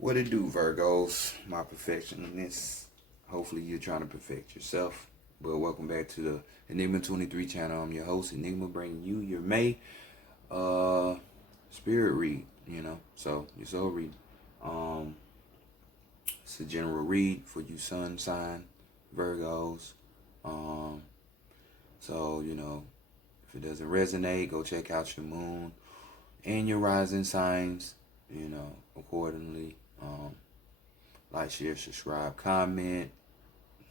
What it do, Virgos? My perfectionists. Hopefully you're trying to perfect yourself. But welcome back to the Enigma 23 channel. I'm your host, Enigma, bringing you your May spirit read, So your soul read. It's a general read for you sun sign Virgos. So, if it doesn't resonate, go check out your moon and your rising signs, accordingly. Like, share, subscribe, comment.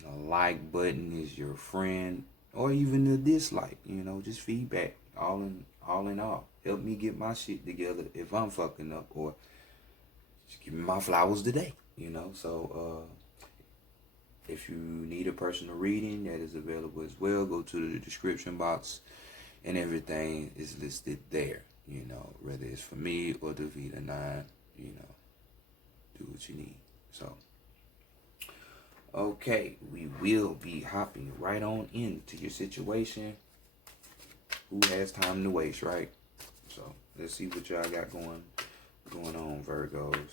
A like button is your friend, or even a dislike. Just feedback. All in all, help me get my shit together if I'm fucking up, or just give me my flowers today. So if you need a personal reading, that is available as well. Go to the description box, and everything is listed there. Whether it's for me or the Vita 9, do what you need. So, okay, we will be hopping right on into your situation. Who has time to waste, right? So, let's see what y'all got going on, Virgos.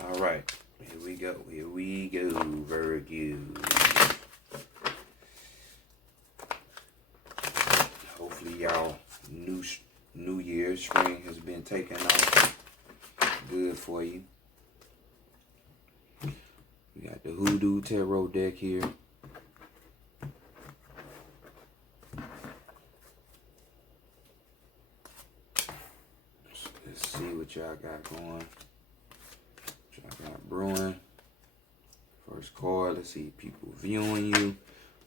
All right, here we go, Virgo. Hopefully y'all new year, spring has been taken off good for you. We got the Hoodoo Tarot deck here. Let's see what y'all got going. I got brewing. First card, let's see people viewing you,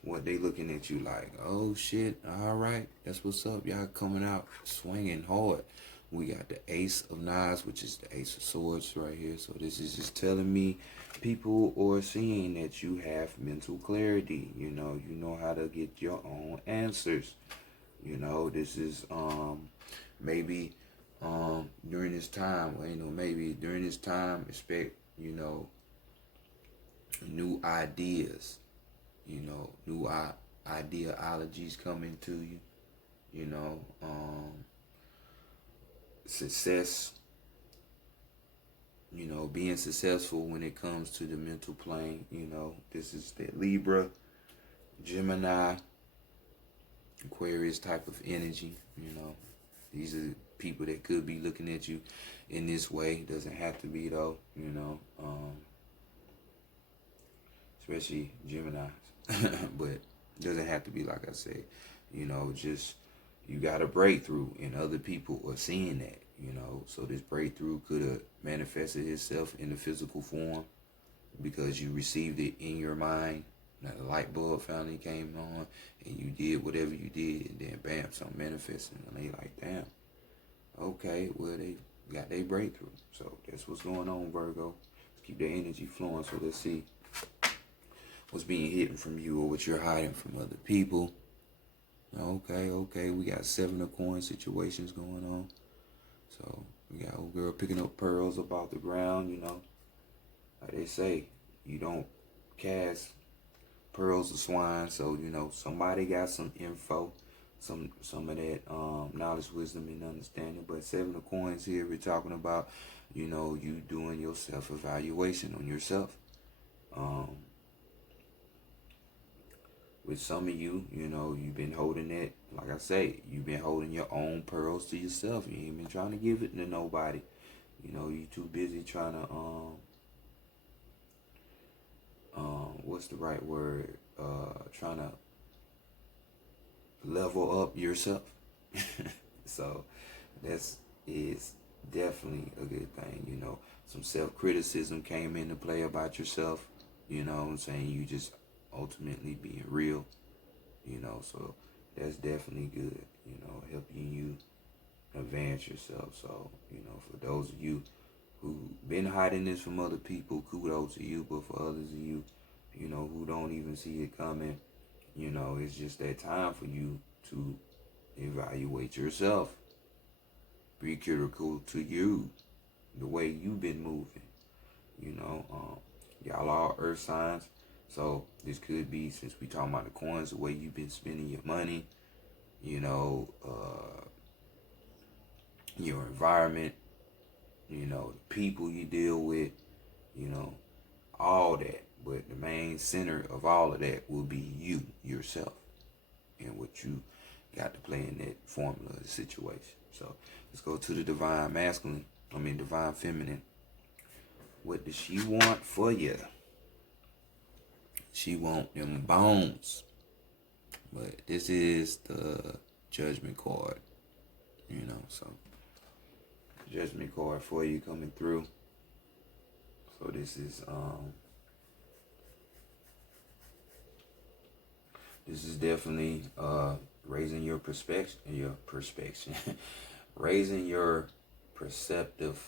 what they looking at you like. Oh shit, all right, that's what's up. Y'all coming out swinging hard. We got the Ace of Knives, which is the Ace of Swords right here. So this is just telling me people are seeing that you have mental clarity. You know how to get your own answers. This is maybe during this time, maybe during this time, expect, new ideas, new ideologies coming to you, success, being successful when it comes to the mental plane. This is that Libra, Gemini, Aquarius type of energy. These are people that could be looking at you in this way. Doesn't have to be though, especially Gemini. But doesn't have to be, like I said, just you got a breakthrough and other people are seeing that, so this breakthrough could have manifested itself in the physical form because you received it in your mind. Now the light bulb finally came on and you did whatever you did, and then bam, something manifested, and they like, damn, okay, well, they got their breakthrough. So that's what's going on, Virgo. Let's keep the energy flowing. So let's see what's being hidden from you or what you're hiding from other people. Okay, we got 7 of coins situations going on. So we got old girl picking up pearls up off the ground, Like they say, you don't cast pearls of swine. So, somebody got some info, some of that knowledge, wisdom, and understanding. But 7 of coins here, we're talking about, you doing your self-evaluation on yourself. With some of you, you've been holding it, like I say, you've been holding your own pearls to yourself. You ain't been trying to give it to nobody. You too busy trying to, what's the right word? Trying to level up yourself. So that's is definitely a good thing. Some self-criticism came into play about yourself. What I'm saying? You just ultimately being real. So that's definitely good. Helping you advance yourself. So, for those of you who been hiding this from other people, kudos to you. But for others of you, who don't even see it coming, it's just that time for you to evaluate yourself. Be critical to you, the way you've been moving. Y'all are earth signs. So this could be, since we talking about the coins, the way you've been spending your money, your environment, the people you deal with, all that. But the main center of all of that will be you, yourself, and what you got to play in that formula of the situation. So let's go to the divine masculine, divine feminine. What does she want for you? She want them bones. But this is the judgment card, so judgment card for you coming through. So this is definitely raising your perspective, raising your perceptive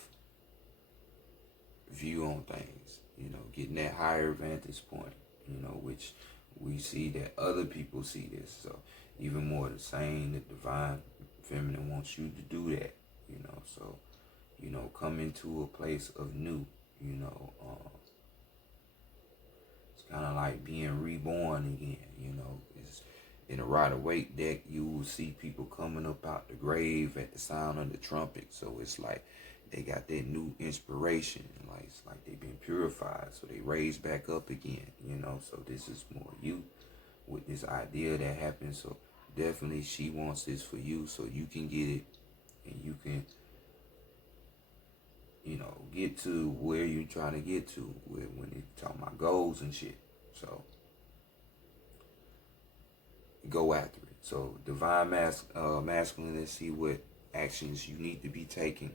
view on things, getting that higher vantage point, which we see that other people see this. So even more the same, the divine feminine wants you to do that, so, come into a place of new, it's kind of like being reborn again, it's in a Rider-Waite deck, you will see people coming up out the grave at the sound of the trumpet. So it's like they got that new inspiration, like it's like they've been purified, so they raise back up again, so this is more you with this idea that happens. So definitely she wants this for you, so you can get it, and you can get to where you're trying to get to when they talking about goals and shit. So go after it. So divine masculine, let's see what actions you need to be taking,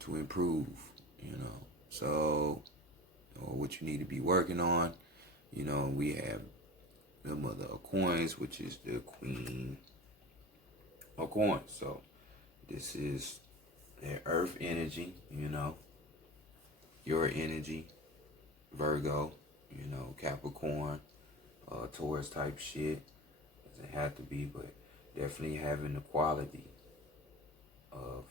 to improve, so, or what you need to be working on. We have the mother of coins, which is the queen of coins. So this is that earth energy, your energy, Virgo, Capricorn, Taurus type shit. Doesn't have to be, but definitely having the quality of,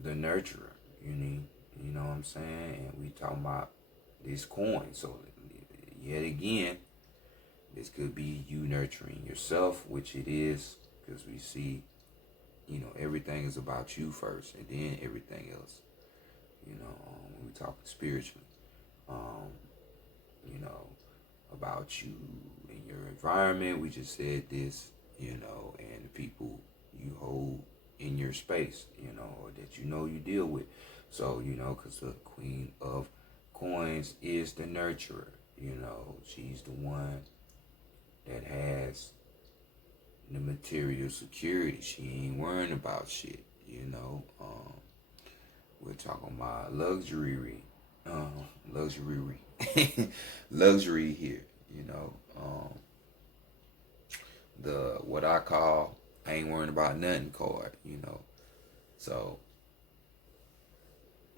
the nurturer, you know what I'm saying? And we talking about this coin. So yet again, this could be you nurturing yourself, which it is, because we see, everything is about you first, and then everything else, when we talk spiritually, about you and your environment. We just said this, and the people you hold in your space, or that you deal with. So, because the queen of coins is the nurturer, she's the one that has the material security. She ain't worrying about shit, we're talking about luxury, luxury here, the what I call I ain't worrying about nothing card, so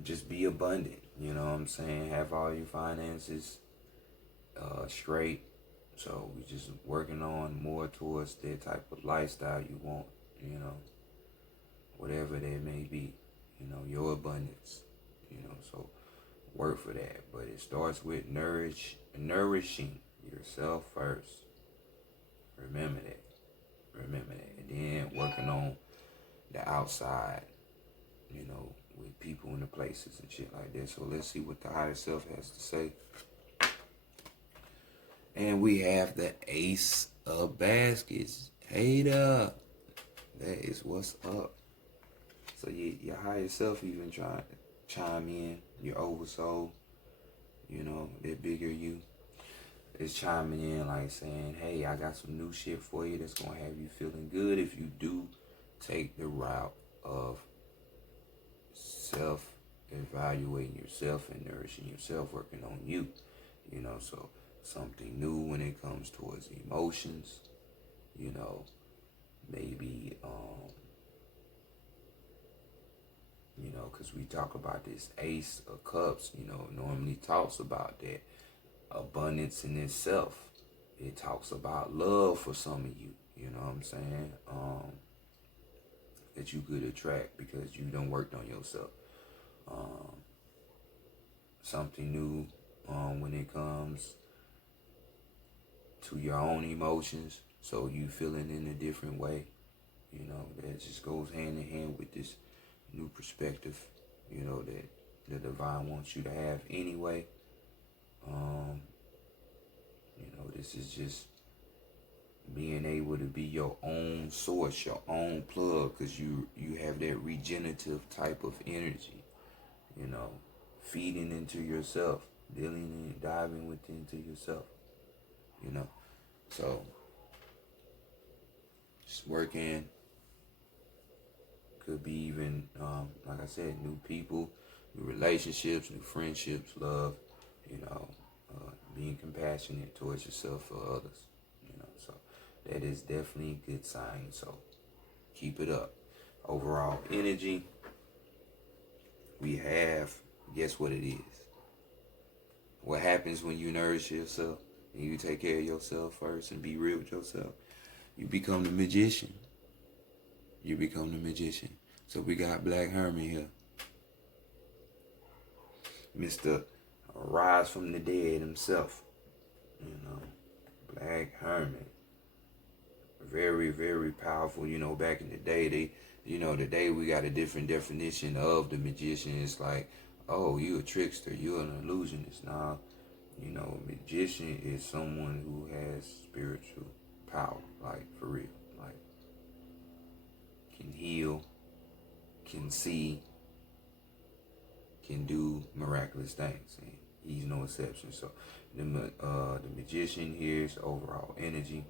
just be abundant, what I'm saying? Have all your finances straight, So we just working on more towards that type of lifestyle you want, you know, whatever that may be, you know, your abundance, you know, so work for that. But it starts with nourishing yourself first. Remember that. Remember that. And then working on the outside, you know, with people and the places and shit like that. So let's see what the higher self has to say. And we have the Ace of Baskets. Hey there. That is what's up. So your higher self even trying to chime in. Your oversoul, you know, that bigger you is chiming in like saying, hey, I got some new shit for you that's going to have you feeling good if you do take the route of self-evaluating yourself and nourishing yourself, working on you, you know, so something new when it comes towards emotions, you know, maybe, you know, because we talk about this Ace of Cups, you know, normally talks about that abundance in itself. It talks about love for some of you, you know what I'm saying, that you could attract because you done worked on yourself. Something new when it comes to your own emotions, so you feeling in a different way, you know, that just goes hand in hand with this new perspective, you know, that the divine wants you to have anyway. You know, this is just being able to be your own source, your own plug, because you have that regenerative type of energy, you know, feeding into yourself, diving within to yourself, you know. So just working, could be even, like I said, new people, new relationships, new friendships, love, you know, being compassionate towards yourself for others, you know. So that is definitely a good sign. So keep it up. Overall energy, we have, guess what it is? What happens when you nourish yourself and you take care of yourself first and be real with yourself? You become the magician. You become the magician. So we got Black Hermit here. Mr. Rise from the Dead himself. You know, Black Hermit. Very, very powerful. You know, back in the day, today we got a different definition of the magician. It's like, oh, you a trickster, you an illusionist. Nah, you know, a magician is someone who has spiritual power, like for real. Like, can heal, can see, can do miraculous things. And he's no exception. So the magician here is overall energy.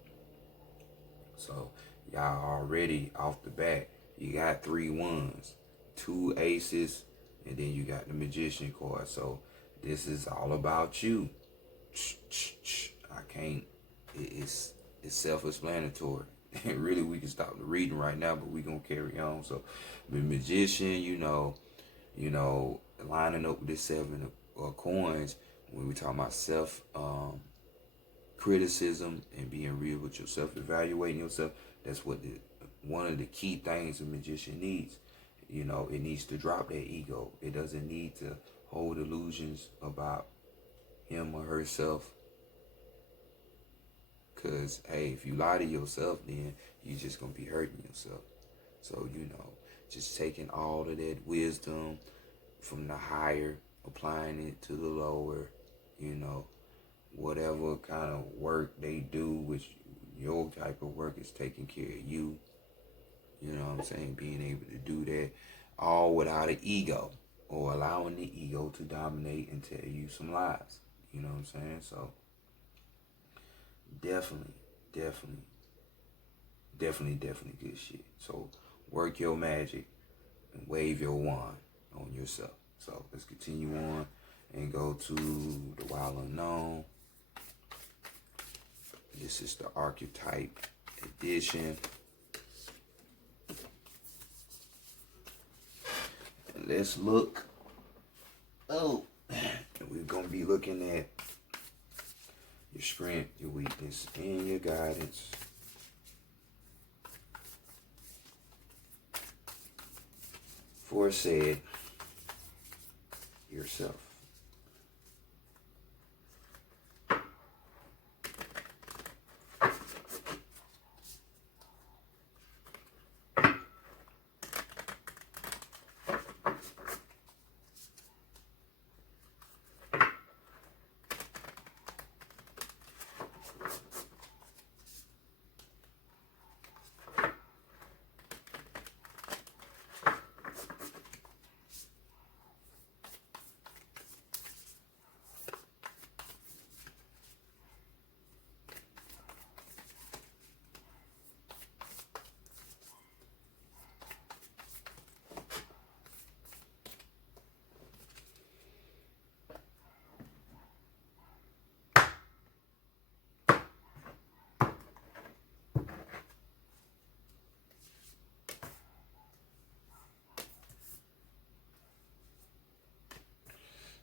So y'all already off the bat, you got 3 ones, 2 aces, and then you got the magician card. So this is all about you. I can't. It's self-explanatory. Really, we can stop the reading right now, but we gonna carry on. So the magician, you know, lining up with this 7 of coins when we talk about self criticism and being real with yourself, evaluating yourself. That's what one of the key things a magician needs. You know, it needs to drop that ego. It doesn't need to hold illusions about him or herself. Because, hey, if you lie to yourself, then you're just going to be hurting yourself. So, you know, just taking all of that wisdom from the higher, applying it to the lower, you know, whatever kind of work they do, which your type of work is taking care of you. You know what I'm saying? Being able to do that all without an ego or allowing the ego to dominate and tell you some lies. You know what I'm saying? So definitely good shit. So work your magic and wave your wand on yourself. So let's continue on and go to the Wild Unknown. This is the Archetype edition. And let's look. Oh, we're going to be looking at your strength, your weakness, and your guidance. Foresaid yourself.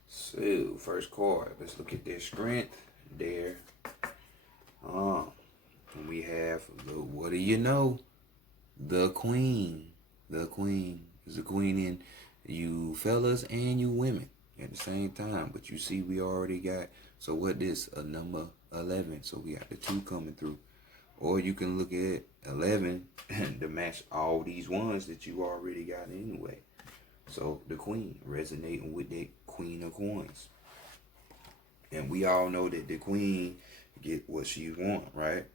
So, first card, let's look at their strength, their, and we have, what do you know? The Queen. The Queen is a queen in you fellas and you women at the same time. But you see, we already got, so what this? A number 11. So we got the 2 coming through. Or you can look at 11 to match all these ones that you already got anyway. So the Queen, resonating with that Queen of Coins. And we all know that the Queen get what she want, right?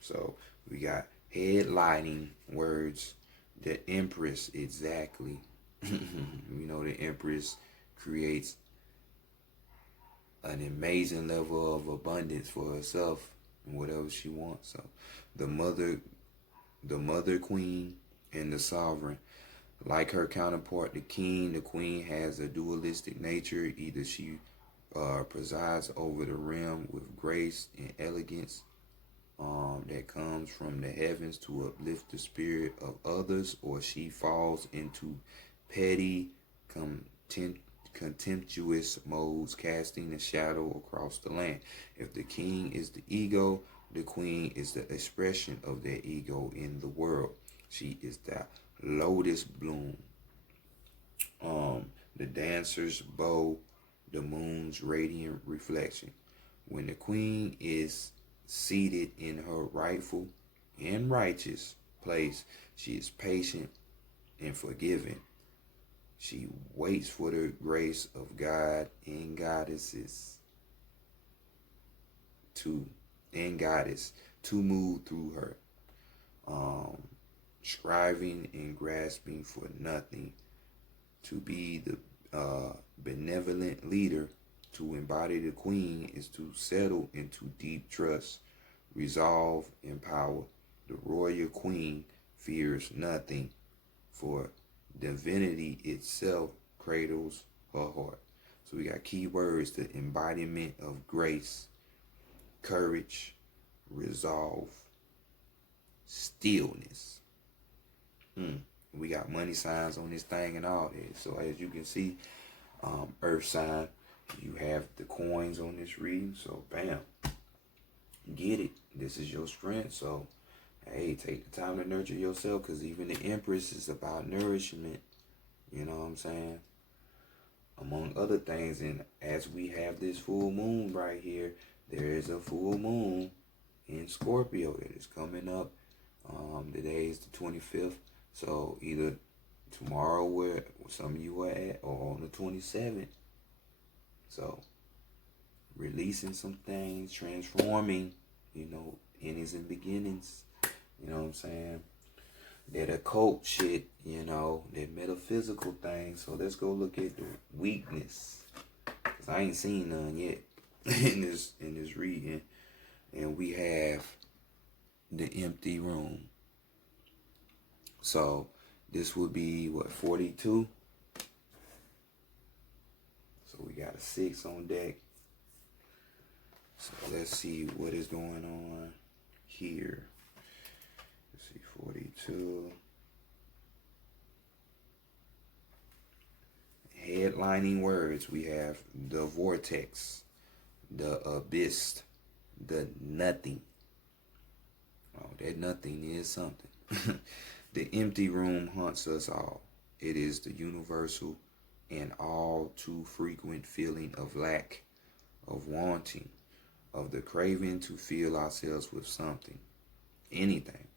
So we got headlining words. The Empress, exactly. You know, the Empress creates an amazing level of abundance for herself and whatever she wants. So the mother queen and the sovereign. Like her counterpart, the king, the queen has a dualistic nature. Either she presides over the realm with grace and elegance that comes from the heavens to uplift the spirit of others, or she falls into petty, contemptuous modes, casting a shadow across the land. If the king is the ego, the queen is the expression of their ego in the world. She is the lotus bloom, the dancer's bow, the moon's radiant reflection. When the queen is seated in her rightful and righteous place, she is patient and forgiving. She waits for the grace of God and goddess to move through her. Striving and grasping for nothing. To be the benevolent leader, to embody the queen, is to settle into deep trust, resolve, and power. The royal queen fears nothing, for divinity itself cradles her heart. So we got key words: the embodiment of grace, courage, resolve, stillness. We got money signs on this thing and all that. So as you can see, earth sign, you have the coins on this reading. So bam, get it. This is your strength. So hey, take the time to nurture yourself, because even the Empress is about nourishment. You know what I'm saying? Among other things. And as we have this full moon right here, there is a full moon in Scorpio that is coming up. Today is the 25th. So either tomorrow where some of you are at, or on the 27th. So releasing some things, transforming, endings and beginnings. You know what I'm saying? That occult shit, that metaphysical thing. So let's go look at the weakness, cause I ain't seen none yet in this reading. And we have the empty room. So this would be what, 42? So we got a 6 on deck. So let's see what is going on here. Let's see, 42. Headlining words, we have the vortex, the abyss, the nothing. Oh, that nothing is something. The empty room haunts us all. It is the universal and all too frequent feeling of lack, of wanting, of the craving to fill ourselves with something, anything.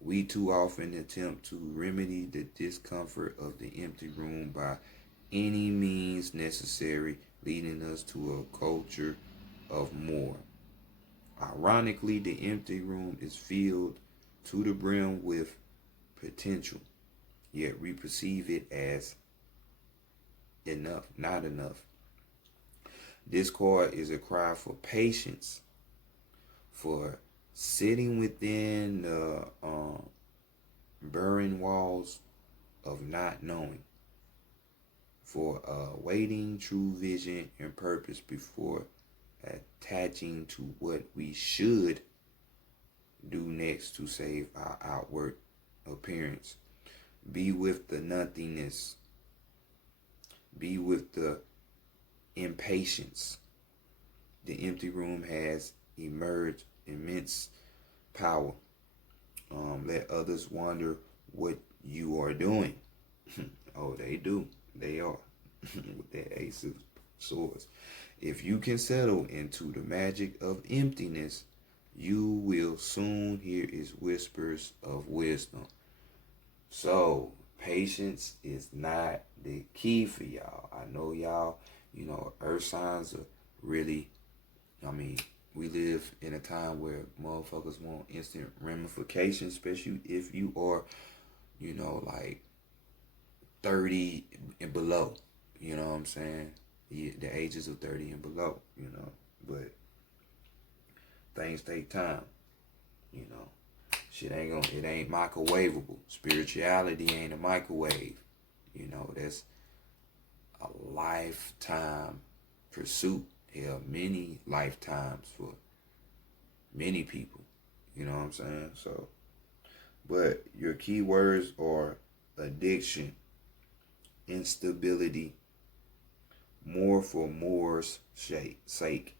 We too often attempt to remedy the discomfort of the empty room by any means necessary, leading us to a culture of more. Ironically, the empty room is filled to the brim with potential, yet we perceive it as enough, not enough. This card is a cry for patience, for sitting within the burning walls of not knowing, for awaiting true vision and purpose before attaching to what we should do next to save our outward appearance. Be with the nothingness. Be with the impatience. The empty room has emerged immense power. Let others wonder what you are doing. Oh, they do. They are. With that Ace of Swords. If you can settle into the magic of emptiness, you will soon hear its whispers of wisdom. So, patience is not the key for y'all. I know y'all, earth signs are really, we live in a time where motherfuckers want instant ramifications, especially if you are, like 30 and below. You know what I'm saying? The ages of 30 and below, But things take time, Shit it ain't microwavable. Spirituality ain't a microwave. That's a lifetime pursuit. Hell, many lifetimes for many people. You know what I'm saying? So, but your key words are addiction, instability, more for more's sake,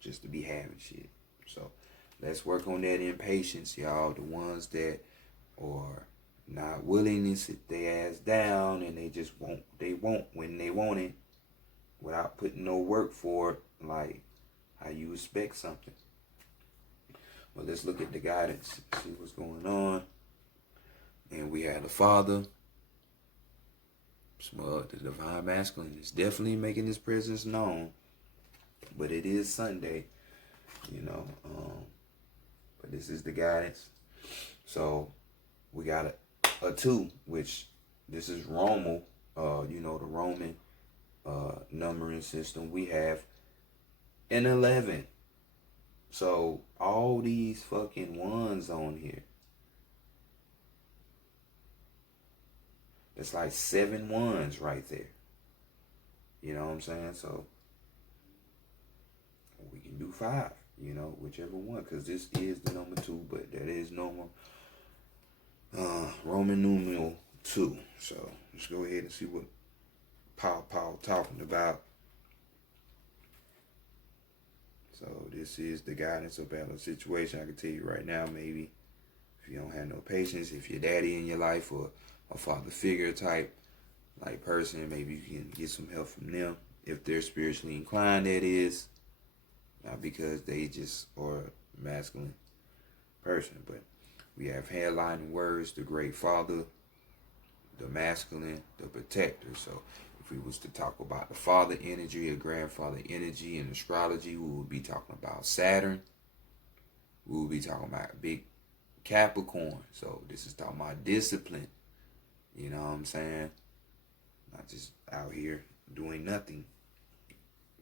just to be having shit. So let's work on that impatience, y'all. The ones that are not willing to sit their ass down and they won't when they want it without putting no work for it, like how you expect something. Well, let's look at the guidance, see what's going on. And we have the Father. The Divine Masculine is definitely making his presence known. But it is Sunday, but this is the guidance. So we got a 2, which this is Romal, the Roman numbering system. We have an 11. So all these fucking ones on here. It's like 7 ones right there. You know what I'm saying? So we can do 5, whichever one, because this is the number 2, but that is normal Roman numeral 2. So let's go ahead and see what Paul talking about. So this is the guidance about a situation. I can tell you right now, maybe if you don't have no patience, if your daddy in your life or a father figure type like person, maybe you can get some help from them if they're spiritually inclined, that is. Not because they just are a masculine person, but we have headlining words, the great father, the masculine, the protector. So if we was to talk about the father energy or grandfather energy in astrology, we would be talking about Saturn. We would be talking about big Capricorn. So this is talking about discipline. You know what I'm saying? Not just out here doing nothing,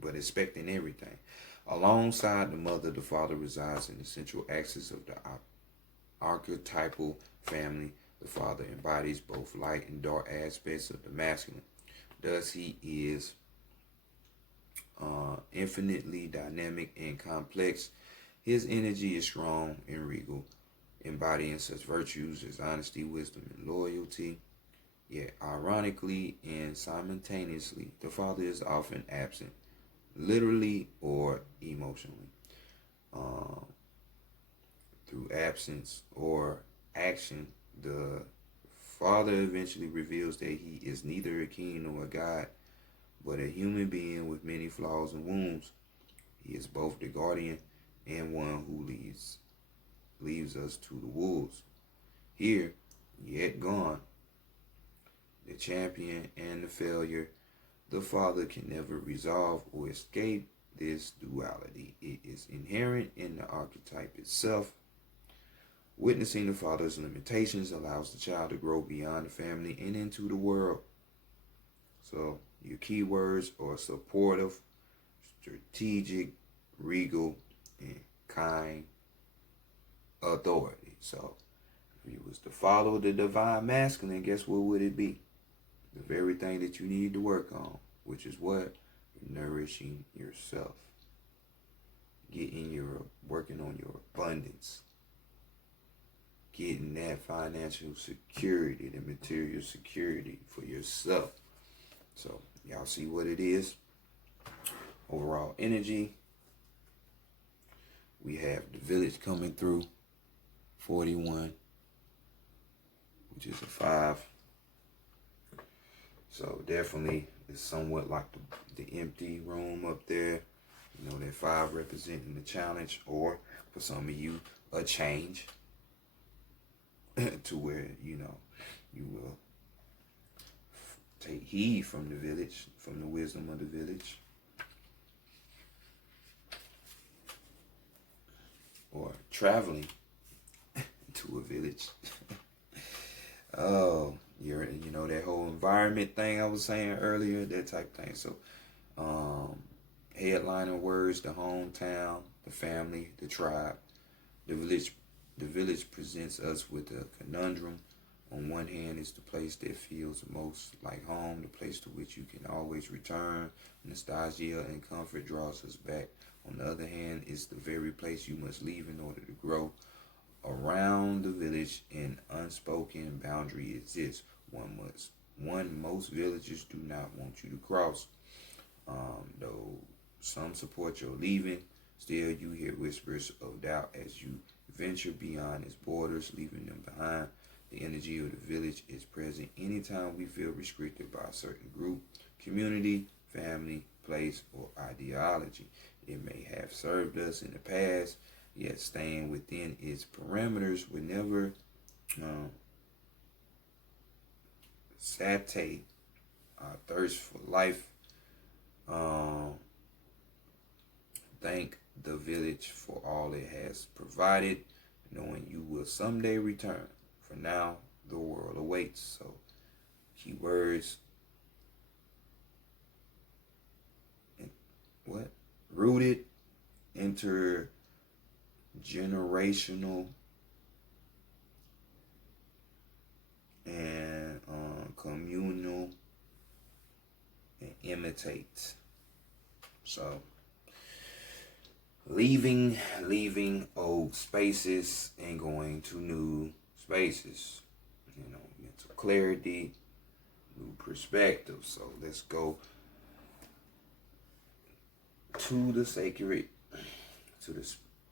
but expecting everything. Alongside the mother, the father resides in the central axis of the archetypal family. The father embodies both light and dark aspects of the masculine. Thus, he is infinitely dynamic and complex. His energy is strong and regal, embodying such virtues as honesty, wisdom, and loyalty. Yet, ironically and simultaneously, the father is often absent, literally or emotionally, through absence or action. The Father eventually reveals that he is neither a king nor a god, but a human being with many flaws and wounds. He is both the guardian and one who leaves us to the wolves. Here, yet gone, the champion and the failure, the Father can never resolve or escape this duality. It is inherent in the archetype itself. Witnessing the Father's limitations allows the child to grow beyond the family and into the world. So your keywords are supportive, strategic, regal, and kind authority. So if you was to follow the divine masculine, guess what would it be? The very thing that you need to work on, which is what? Nourishing yourself. Working on your abundance. Getting that financial security, the material security for yourself. So y'all see what it is. Overall energy. We have the village coming through. 41, which is a 5. So definitely it's somewhat like the empty room up there. You know, that 5 representing the challenge, or for some of you, a change to where, you know, you will take heed from the village, from the wisdom of the village. Or traveling to a village. Oh, you know, that whole environment thing I was saying earlier, that type thing. So, headliner words: the hometown, the family, the tribe. The village presents us with a conundrum. On one hand, it's the place that feels most like home, the place to which you can always return. Nostalgia and comfort draws us back. On the other hand, it's the very place you must leave in order to grow. Around the village, an unspoken boundary exists. One most villagers do not want you to cross. Though some support your leaving, still you hear whispers of doubt as you venture beyond its borders, leaving them behind. The energy of the village is present anytime we feel restricted by a certain group, community, family, place, or ideology. It may have served us in the past, yet staying within its parameters would never satiate our thirst for life. Thank the village for all it has provided, knowing you will someday return. For now, the world awaits. So, keywords. What? Rooted, intergenerational, and communal, and imitate. So, leaving old spaces and going to new spaces. You know, mental clarity, new perspective. So let's go to the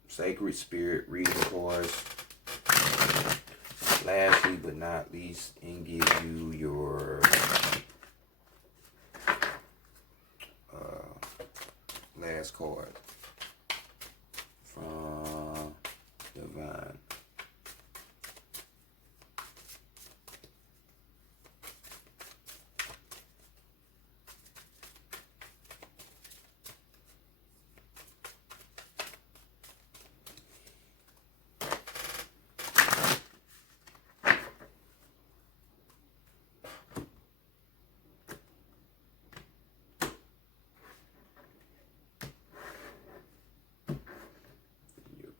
sacred spirit reading cards. Lastly but not least, and give you your last card from Divine.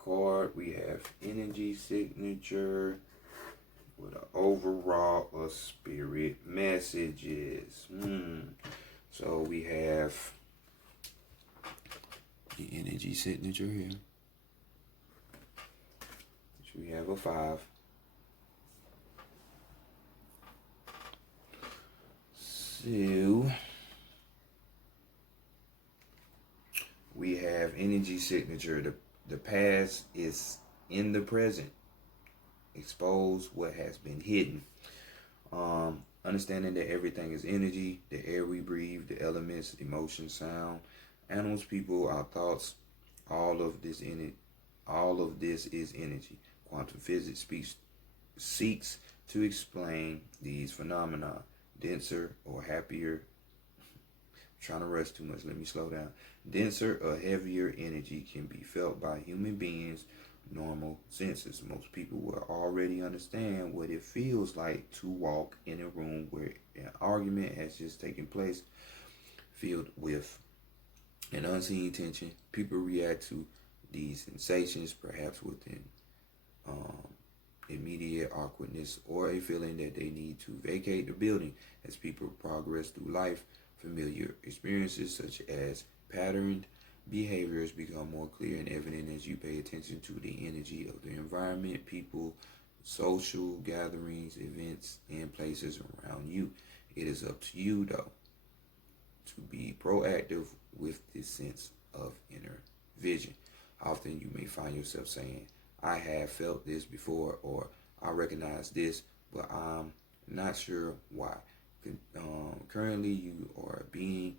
Card, we have energy signature with an overall of spirit messages. So we have the energy signature here, which we have a 5. So we have energy signature. The past is in the present. Expose what has been hidden. Understanding that everything is energy, the air we breathe, the elements, emotions, sound, animals, people, our thoughts, all of this is energy. Quantum physics seeks to explain these phenomena. Denser or happier, I'm trying to rush too much, let me slow down. Denser or heavier energy can be felt by human beings' normal senses. Most people will already understand what it feels like to walk in a room where an argument has just taken place, filled with an unseen tension. People react to these sensations, perhaps with an immediate awkwardness or a feeling that they need to vacate the building. As people progress through life, familiar experiences such as patterned behaviors become more clear and evident as you pay attention to the energy of the environment, people, social gatherings, events, and places around you. It is up to you, though, to be proactive with this sense of inner vision. Often you may find yourself saying, I have felt this before, or I recognize this, but I'm not sure why. Currently, you are being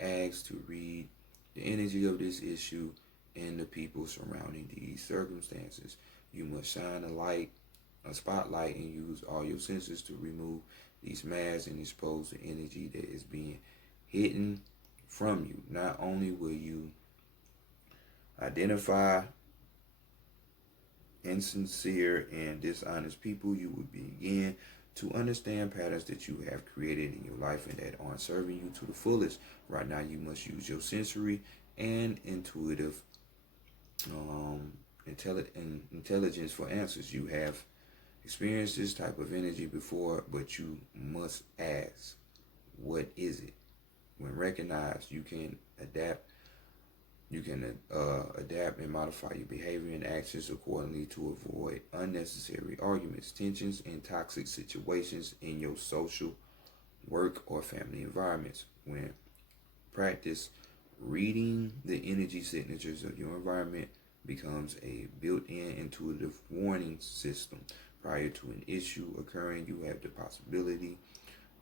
asked to read the energy of this issue and the people surrounding these circumstances. You must shine a spotlight, and use all your senses to remove these masks and expose the energy that is being hidden from you. Not only will you identify insincere and dishonest people, you will begin to understand patterns that you have created in your life and that aren't serving you to the fullest. Right now, you must use your sensory and intuitive intelligence for answers. You have experienced this type of energy before, but you must ask, what is it? When recognized, you can adapt. You can adapt and modify your behavior and actions accordingly to avoid unnecessary arguments, tensions, and toxic situations in your social, work, or family environments. When practice, reading the energy signatures of your environment becomes a built-in intuitive warning system. Prior to an issue occurring, you have the possibility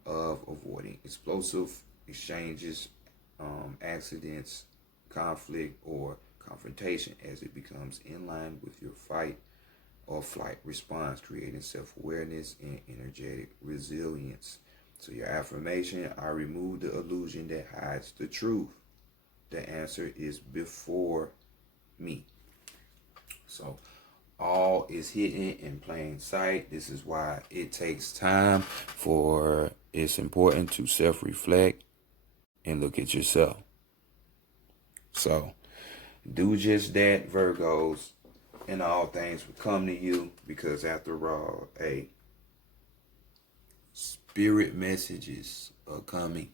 of avoiding explosive exchanges, accidents, conflict, or confrontation as it becomes in line with your fight or flight response, creating self-awareness and energetic resilience. So your affirmation, I remove the illusion that hides the truth. The answer is before me. So all is hidden in plain sight. This is why it takes time it's important to self-reflect and look at yourself. So do just that, Virgos, and all things will come to you, because after all, spirit messages are coming.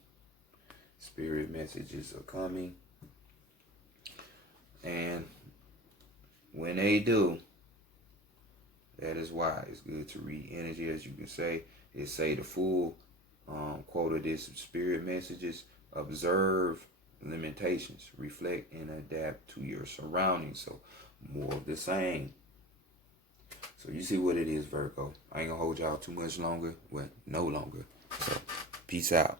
Spirit messages are coming. And when they do, that is why it's good to read energy. As you can say, the full quote of this spirit messages: observe limitations, reflect, and adapt to your surroundings. So more of the same. So you see what it is, Virgo. I ain't gonna hold y'all too much longer. Well, no longer. So peace out.